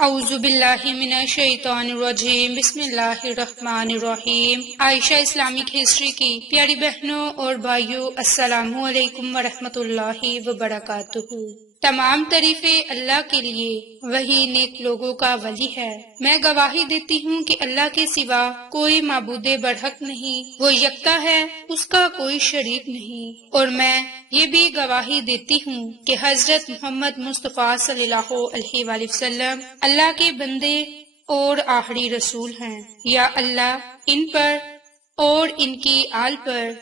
اعوذ باللہ من الشیطان الرجیم، بسم اللہ الرحمن الرحیم۔ عائشہ اسلامک ہسٹری کی پیاری بہنوں اور بھائیوں، السلام علیکم ورحمۃ اللہ وبرکاتہ۔ تمام تعریفیں اللہ کے لیے، وہی نیک لوگوں کا ولی ہے۔ میں گواہی دیتی ہوں کہ اللہ کے سوا کوئی معبود برحق نہیں، وہ یکتا ہے، اس کا کوئی شریک نہیں۔ اور میں یہ بھی گواہی دیتی ہوں کہ حضرت محمد مصطفیٰ صلی اللہ علیہ وآلہ وسلم اللہ کے بندے اور آخری رسول ہیں۔ یا اللہ ان پر اور ان کی آل پر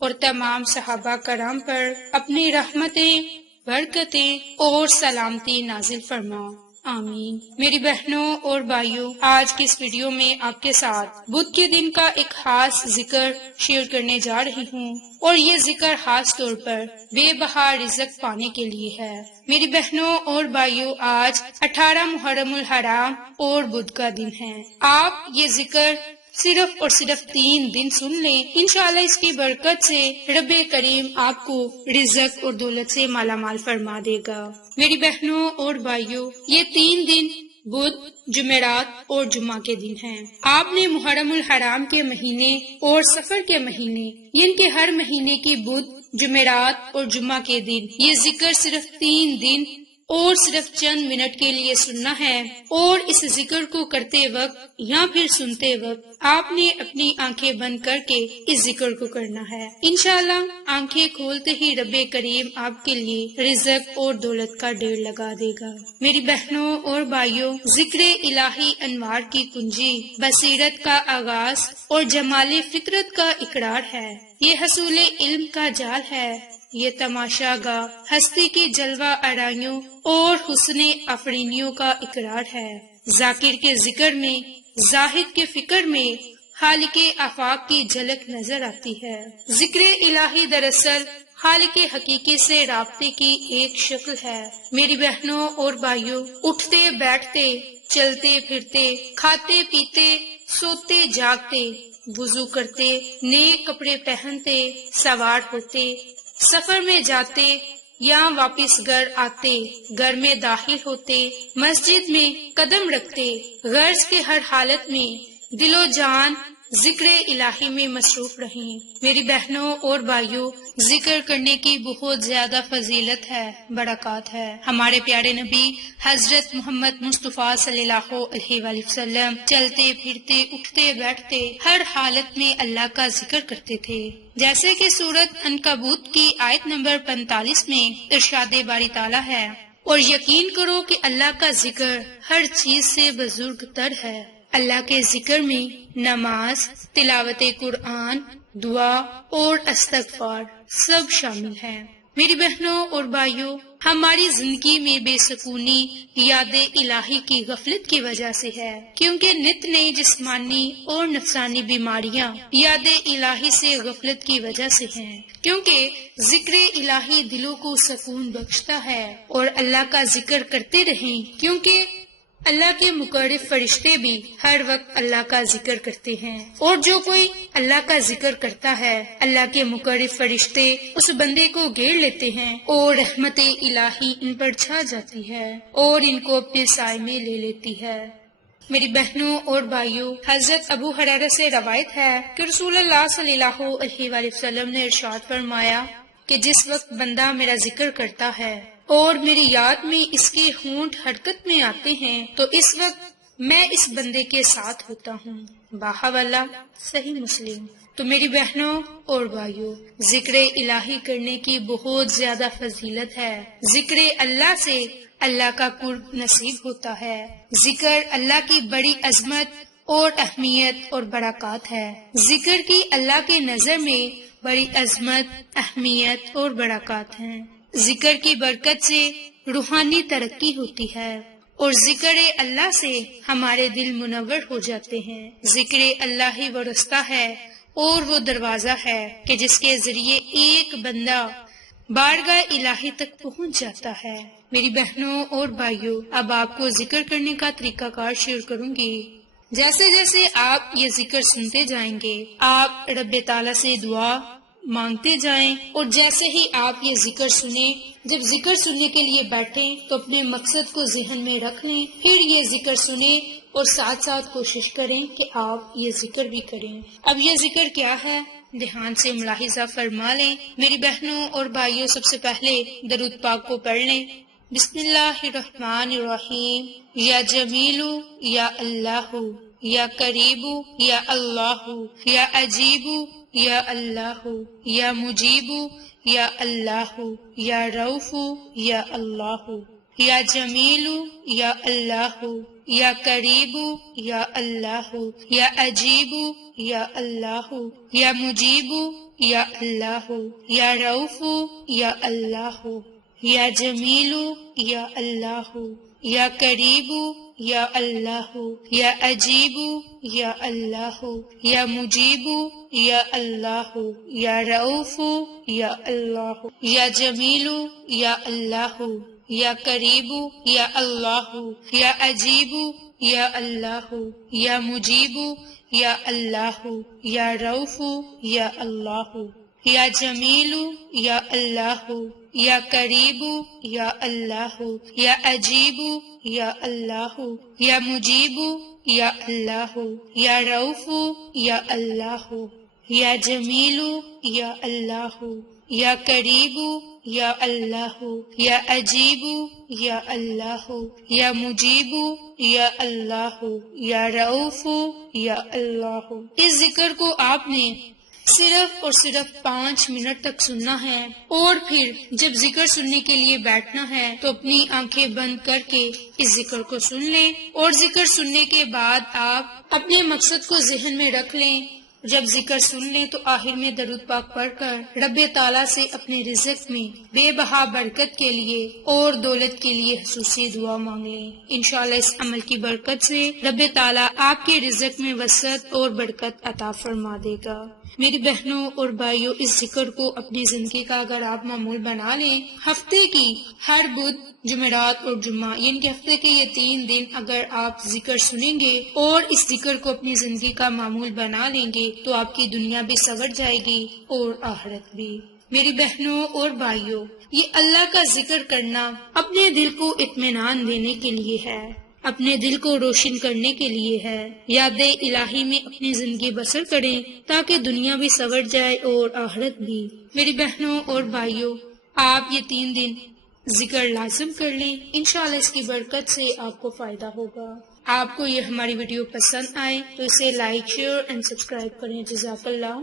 اور تمام صحابہ کرام پر اپنی رحمتیں، برکتیں اور سلامتی نازل فرما، آمین۔ میری بہنوں اور بھائیوں، آج کی اس ویڈیو میں آپ کے ساتھ بدھ کے دن کا ایک خاص ذکر شیئر کرنے جا رہی ہوں، اور یہ ذکر خاص طور پر بے بہا رزق پانے کے لیے ہے۔ میری بہنوں اور بھائیوں، آج 18 محرم الحرام اور بدھ کا دن ہے۔ آپ یہ ذکر صرف اور صرف 3 دن سن لیں، انشاءاللہ اس کی برکت سے رب کریم آپ کو رزق اور دولت سے مالا مال فرما دے گا۔ میری بہنوں اور بھائیوں، یہ 3 دن بدھ، جمعرات اور جمعہ کے دن ہیں۔ آپ نے محرم الحرام کے مہینے اور سفر کے مہینے، ان کے ہر مہینے کی بدھ، جمعرات اور جمعہ کے دن یہ ذکر صرف 3 دن اور صرف چند منٹ کے لیے سننا ہے، اور اس ذکر کو کرتے وقت یا پھر سنتے وقت آپ نے اپنی آنکھیں بند کر کے اس ذکر کو کرنا ہے۔ انشاءاللہ آنکھیں کھولتے ہی رب کریم آپ کے لیے رزق اور دولت کا ڈھیر لگا دے گا۔ میری بہنوں اور بھائیوں، ذکر الہی انوار کی کنجی، بصیرت کا آغاز اور جمال فطرت کا اقرار ہے۔ یہ حصول علم کا جال ہے، یہ تماشا گاہ ہستی کی جلوہ آرائیوں اور حسن آفرینیوں کا اقرار ہے۔ ذاکر کے ذکر میں، زاہد کے فکر میں خالق آفاق کی جھلک نظر آتی ہے۔ ذکر الہی دراصل خالق حقیقی سے رابطے کی ایک شکل ہے۔ میری بہنوں اور بھائیوں، اٹھتے بیٹھتے، چلتے پھرتے، کھاتے پیتے، سوتے جاگتے، وضو کرتے، نئے کپڑے پہنتے، سوار ہوتے، سفر میں جاتے یا واپس گھر آتے، گھر میں داخل ہوتے، مسجد میں قدم رکھتے، غرض کے ہر حالت میں دل و جان ذکر الہی میں مصروف رہیں۔ میری بہنوں اور بھائیوں، ذکر کرنے کی بہت زیادہ فضیلت ہے، برکات ہے۔ ہمارے پیارے نبی حضرت محمد مصطفیٰ صلی اللہ علیہ وآلہ وسلم چلتے پھرتے، اٹھتے بیٹھتے، ہر حالت میں اللہ کا ذکر کرتے تھے۔ جیسے کہ سورۃ عنکبوت کی آیت نمبر 45 میں ارشاد باری تعالیٰ ہے، اور یقین کرو کہ اللہ کا ذکر ہر چیز سے بزرگ تر ہے۔ اللہ کے ذکر میں نماز، تلاوت قرآن، دعا اور استغفار سب شامل ہیں۔ میری بہنوں اور بھائیوں، ہماری زندگی میں بے سکونی یاد الہی کی غفلت کی وجہ سے ہے، کیونکہ نت نئی جسمانی اور نفسانی بیماریاں یاد الہی سے غفلت کی وجہ سے ہیں۔ کیونکہ ذکر الہی دلوں کو سکون بخشتا ہے، اور اللہ کا ذکر کرتے رہیں، کیونکہ اللہ کے مقرب فرشتے بھی ہر وقت اللہ کا ذکر کرتے ہیں، اور جو کوئی اللہ کا ذکر کرتا ہے، اللہ کے مقرب فرشتے اس بندے کو گھیر لیتے ہیں، اور رحمت الہی ان پر چھا جاتی ہے اور ان کو اپنے سائے میں لے لیتی ہے۔ میری بہنوں اور بھائیوں، حضرت ابو ہریرہ سے روایت ہے کہ رسول اللہ صلی اللہ علیہ وآلہ وسلم نے ارشاد فرمایا کہ جس وقت بندہ میرا ذکر کرتا ہے اور میری یاد میں اس کے ہونٹ حرکت میں آتے ہیں، تو اس وقت میں اس بندے کے ساتھ ہوتا ہوں۔ باحوالہ صحیح مسلم۔ تو میری بہنوں اور بھائیوں، ذکر الہی کرنے کی بہت زیادہ فضیلت ہے۔ ذکر اللہ سے اللہ کا قرب نصیب ہوتا ہے۔ ذکر اللہ کی بڑی عظمت اور اہمیت اور برکات ہے۔ ذکر کی اللہ کے نظر میں بڑی عظمت، اہمیت اور برکات ہیں۔ ذکر کی برکت سے روحانی ترقی ہوتی ہے، اور ذکر اللہ سے ہمارے دل منور ہو جاتے ہیں۔ ذکر اللہ ہی وہ رستہ ہے اور وہ دروازہ ہے کہ جس کے ذریعے ایک بندہ بارگاہ الہی تک پہنچ جاتا ہے۔ میری بہنوں اور بھائیوں، اب آپ کو ذکر کرنے کا طریقہ کار شیئر کروں گی۔ جیسے جیسے آپ یہ ذکر سنتے جائیں گے، آپ رب تعالیٰ سے دعا مانگتے جائیں، اور جیسے ہی آپ یہ ذکر سنیں، جب ذکر سننے کے لیے بیٹھیں تو اپنے مقصد کو ذہن میں رکھ لیں، پھر یہ ذکر سنیں اور ساتھ ساتھ کوشش کریں کہ آپ یہ ذکر بھی کریں۔ اب یہ ذکر کیا ہے، دھیان سے ملاحظہ فرما لیں۔ میری بہنوں اور بھائیوں، سب سے پہلے درود پاک کو پڑھ لیں۔ بسم اللہ الرحمن الرحیم۔ یا جمیل یا اللہ، یا قریب یا اللہ، یا عجیب یا اللہ، یا مجیب یا اللہ، یا رؤوف یا اللہ، یا جمیل یا اللہ، یا قریب یا اللہ، یا عجیب یا اللہ، یا مجیب یا اللہ، یا رؤوف یا اللہ، یا جمیل یا اللہ، یا قریب یا اللہ، یا عجیب یا اللہ، یا مجیب یا اللہ، یا رؤوف یا اللہ، یا جمیل یا اللہ، یا قریب یا اللہ، یا عجیب یا اللہ، یا مجیب یا اللہ، یا رؤوف یا اللہ، یا جمیل یا اللہ، یا قریب یا اللہ، یا عجیب یا اللہ، یا مجیب یا اللہ، یا رؤوف یا اللہ، یا جمیل یا اللہ، یا قریب یا اللہ، یا عجیب یا اللہ، یا مجیب یا اللہ، یا رؤوف یا اللہ۔ اس ذکر کو آپ نے صرف اور صرف 5 منٹ تک سننا ہے، اور پھر جب ذکر سننے کے لیے بیٹھنا ہے تو اپنی آنکھیں بند کر کے اس ذکر کو سن لیں، اور ذکر سننے کے بعد آپ اپنے مقصد کو ذہن میں رکھ لیں۔ جب ذکر سن لیں تو آخر میں درود پاک پڑھ کر رب تعالیٰ سے اپنے رزق میں بے بہا برکت کے لیے اور دولت کے لیے خصوصی دعا مانگ لیں۔ انشاءاللہ اس عمل کی برکت سے رب تعالیٰ آپ کے رزق میں وسعت اور برکت عطا فرما دے گا۔ میری بہنوں اور بھائیوں، اس ذکر کو اپنی زندگی کا اگر آپ معمول بنا لیں، ہفتے کی ہر بدھ، جمعرات اور جمعہ، یعنی کہ ہفتے کے یہ 3 دن اگر آپ ذکر سنیں گے اور اس ذکر کو اپنی زندگی کا معمول بنا لیں گے تو آپ کی دنیا بھی سنور جائے گی اور آخرت بھی۔ میری بہنوں اور بھائیوں، یہ اللہ کا ذکر کرنا اپنے دل کو اطمینان دینے کے لیے ہے، اپنے دل کو روشن کرنے کے لیے ہے۔ یاد الہی میں اپنی زندگی بسر کریں تاکہ دنیا بھی سنور جائے اور آخرت بھی۔ میری بہنوں اور بھائیوں، آپ یہ 3 دن ذکر لازم کر لیں، انشاءاللہ اس کی برکت سے آپ کو فائدہ ہوگا۔ آپ کو یہ ہماری ویڈیو پسند آئے تو اسے لائک، شیئر اینڈ سبسکرائب کریں۔ جزاک اللہ۔